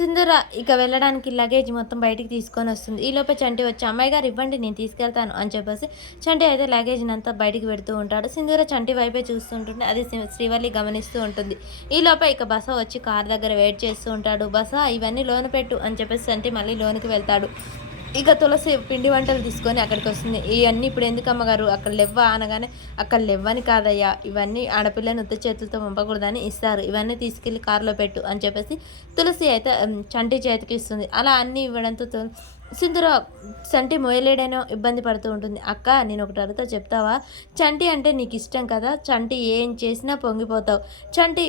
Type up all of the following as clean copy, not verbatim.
సింధూర ఇక వెళ్ళడానికి లగేజ్ మొత్తం బయటికి తీసుకొని వస్తుంది. ఈలోపే చంటి వచ్చి అమ్మాయి గారు ఇవ్వండి నేను తీసుకెళ్తాను అని చెప్పేసి చంటి అయితే లగేజ్ని అంతా బయటికి పెడుతూ ఉంటాడు. సింధూర చంటి వైపే చూస్తుంటుంది. అది శ్రీవల్లి గమనిస్తూ ఉంటుంది. ఈలోపే ఇక బస వచ్చి కార్ దగ్గర వెయిట్ చేస్తూ ఉంటాడు. బస ఇవన్నీ లోన పెట్టు అని చెప్పేసి చంటి మళ్ళీ లోనికి వెళ్తాడు. ఇక తులసి పిండి వంటలు తీసుకొని అక్కడికి వస్తుంది. ఇవన్నీ ఇప్పుడు ఎందుకు అమ్మగారు అక్కడ లెవ్వా అనగానే అక్కడ లెవ్వని కాదయ్యా, ఇవన్నీ ఆడపిల్లని ఉత్త చేతులతో పంపకూడదని ఇస్తారు, ఇవన్నీ తీసుకెళ్ళి కారులో పెట్టు అని చెప్పేసి తులసి అయితే చంటి చేతికి ఇస్తుంది. అలా అన్నీ ఇవ్వడంతో సింధూర చంటి మొయలేడనో ఇబ్బంది పడుతూ ఉంటుంది. అక్క నేను ఒకటి అడుగుతా చెప్తావా, చంటి అంటే నీకు ఇష్టం కదా, చంటి ఏం చేసినా పొంగిపోతావు, చంటి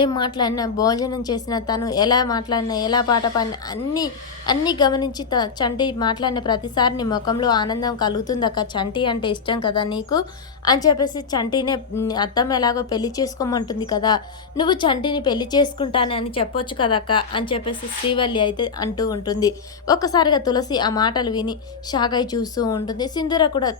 ఏం మాట్లాడినా భోజనం చేసినా తను ఎలా మాట్లాడినా ఎలా పాట పాడినా అన్నీ గమనించి చంటి మాట్లాడిన ప్రతిసారి నీ ముఖంలో ఆనందం కలుగుతుంది అక్క, చంటి అంటే ఇష్టం కదా నీకు అని చెప్పేసి చంటినే అత్తమ్మ ఎలాగో పెళ్లి చేసుకోమంటుంది కదా, నువ్వు చంటిని పెళ్లి చేసుకుంటానని చెప్పొచ్చు కదక్క అని చెప్పేసి శ్రీవల్లి అయితే అంటూ ఉంటుంది. ఒక్కసారిగా తులసి ఆ మాటలు విని షాక్ అయి చూస్తూ ఉంటుంది. సింధూర కూడా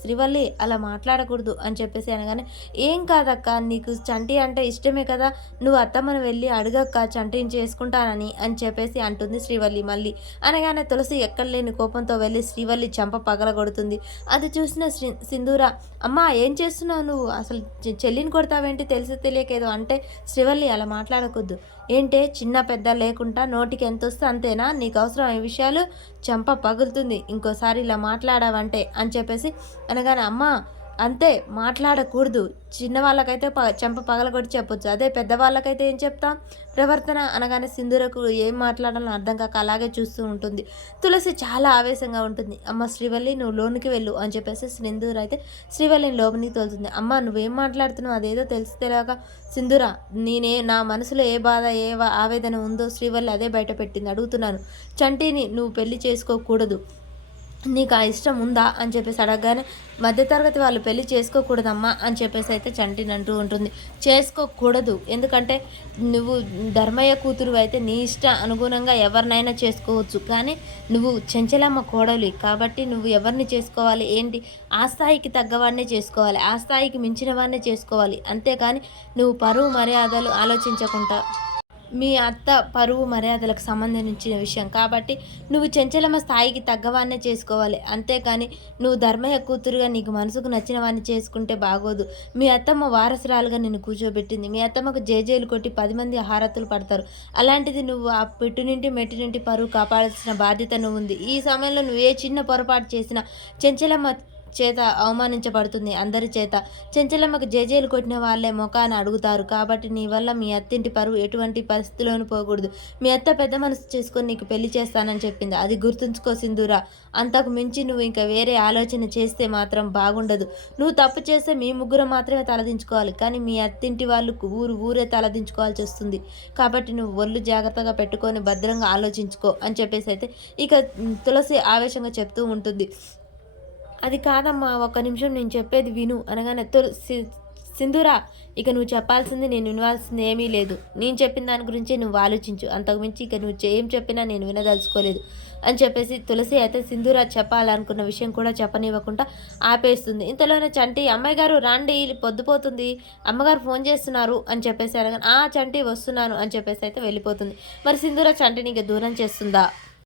శ్రీవల్లి అలా మాట్లాడకూడదు అని చెప్పేసి అనగానే ఏం కాదక్క నీకు చంటి అంటే ఇష్టమే కదా, నువ్వు అత్తమ్మను వెళ్ళి అడగక్క చంటిని చేసుకుంటానని అని చెప్పేసి అంటుంది శ్రీవల్లి. మళ్ళీ అనగానే తులసి ఎక్కడ లేని కోపంతో వెళ్ళి శ్రీవల్లి చెంప పగలగొడుతుంది. అది చూసిన సింధూర అమ్మా ఏం చేస్తున్నావు నువ్వు, అసలు చెల్లిని కొడతావేంటి, తెలిసి తెలియకేదో అంటే శ్రీవల్లి అలా మాట్లాడకూడదు, ఏంటే చిన్న పెద్ద లేకుండా నోటికి ఎంత వస్తే అంతేనా, నీకు అవసరం ఈ విషయాలు, చెంప పగులుతుంది ఇంకోసారి ఇలా మాట్లాడావంటే అని చెప్పేసి అనగానే అమ్మా అంతే మాట్లాడకూడదు, చిన్నవాళ్ళకైతే చెంప పగలగొట్టి చెప్పొచ్చు, అదే పెద్దవాళ్ళకైతే ఏం చెప్తాం ప్రవర్తన అనగానే సింధూరకు ఏం మాట్లాడాలో అర్థం కాక అలాగే చూస్తూ ఉంటుంది. తులసి చాలా ఆవేశంగా ఉంటుంది. అమ్మ శ్రీవల్లి నువ్వు లోనికి వెళ్ళు అని చెప్పేసి సింధూర అయితే శ్రీవల్లిని లోపలికి తోలుతుంది. అమ్మ నువ్వేం మాట్లాడుతున్నావు అదేదో తెలిసి తెలియక సింధూర నా మనసులో ఏ బాధ ఏ ఆవేదన ఉందో శ్రీవల్లి అదే బయట పెట్టింది, అడుగుతున్నాను చంటిని నువ్వు పెళ్లి చేసుకోకూడదు, నీకు ఆ ఇష్టం ఉందా అని చెప్పేసి అడగగానే మధ్యతరగతి వాళ్ళు పెళ్లి చేసుకోకూడదమ్మా అని చెప్పేసి అయితే చంటిని అంటూ ఉంటుంది. చేసుకోకూడదు ఎందుకంటే నువ్వు ధర్మయ్య కూతురు అయితే నీ ఇష్ట అనుగుణంగా ఎవరినైనా చేసుకోవచ్చు, కానీ నువ్వు చెంచలమ్మ కోడలి కాబట్టి నువ్వు ఎవరిని చేసుకోవాలి ఏంటి, ఆ స్థాయికి తగ్గవాడినే చేసుకోవాలి, ఆ స్థాయికి మించిన వాడినే చేసుకోవాలి, అంతేకాని నువ్వు పరువు మర్యాదలు ఆలోచించకుండా మీ అత్త పరువు మర్యాదలకు సంబంధించిన విషయం కాబట్టి నువ్వు చెంచలమ్మ స్థాయికి తగ్గవాన్నే చేసుకోవాలి, అంతేకాని నువ్వు ధర్మయ్య కూతురుగా నీకు మనసుకు నచ్చిన వాడిని చేసుకుంటే బాగోదు. మీ అత్తమ్మ వారసురాలుగా నిన్ను కూర్చోబెట్టింది, మీ అత్తమ్మకు జేజేలు కొట్టి 10 మంది హారతులు పడతారు, అలాంటిది నువ్వు ఆ పెట్టు నుండి మెట్టి నుండి పరువు కాపాడాల్సిన బాధ్యత నువ్వు ఉంది. ఈ సమయంలో నువ్వు ఏ చిన్న పొరపాటు చేసినా చెంచలమ్మ చేత అవమానించబడుతుంది అందరి చేత, చెంచలమ్మకు జేజేలు కొట్టిన వాళ్ళే ముఖాన్ని అడుగుతారు, కాబట్టి నీ వల్ల మీ అత్తింటి పరువు ఎటువంటి పరిస్థితిలోనూ పోకూడదు, మీ అత్త పెద్ద మనసు చేసుకొని నీకు పెళ్లి చేస్తానని చెప్పింది, అది గుర్తుంచుకో సింధూరా, అంతకు మించి నువ్వు ఇంకా వేరే ఆలోచన చేస్తే మాత్రం బాగుండదు, నువ్వు తప్పు చేస్తే మీ ముగ్గురు మాత్రమే తలదించుకోవాలి, కానీ మీ అత్తింటి వాళ్ళు ఊరే తలదించుకోవాల్సి వస్తుంది, కాబట్టి నువ్వు ఒళ్ళు జాగ్రత్తగా పెట్టుకొని భద్రంగా ఆలోచించుకో అని చెప్పేసి అయితే ఇక తులసి ఆవేశంగా చెప్తూ ఉంటుంది. అది కాదమ్మా ఒక్క నిమిషం నేను చెప్పేది విను అనగానే సింధూర ఇక నువ్వు చెప్పాల్సింది నేను వినవలసింది ఏమీ లేదు, నేను చెప్పిన దాని గురించి నువ్వు ఆలోచించు, అంతకుమించి ఇక నువ్వు ఏం చెప్పినా నేను వినదలుచుకోలేదు అని చెప్పేసి తులసి అయితే సింధూర చెప్పాలనుకున్న విషయం కూడా చెప్పనివ్వకుండా ఆపేస్తుంది. ఇంతలోనే చంటి అమ్మాయి గారు రాండి పొద్దుపోతుంది, అమ్మగారు ఫోన్ చేస్తున్నారు అని చెప్పేసి అనగానే చంటి వస్తున్నాను అని చెప్పేసి అయితే వెళ్ళిపోతుంది. మరి సింధూర చంటిని ఇక దూరం చేస్తుందా?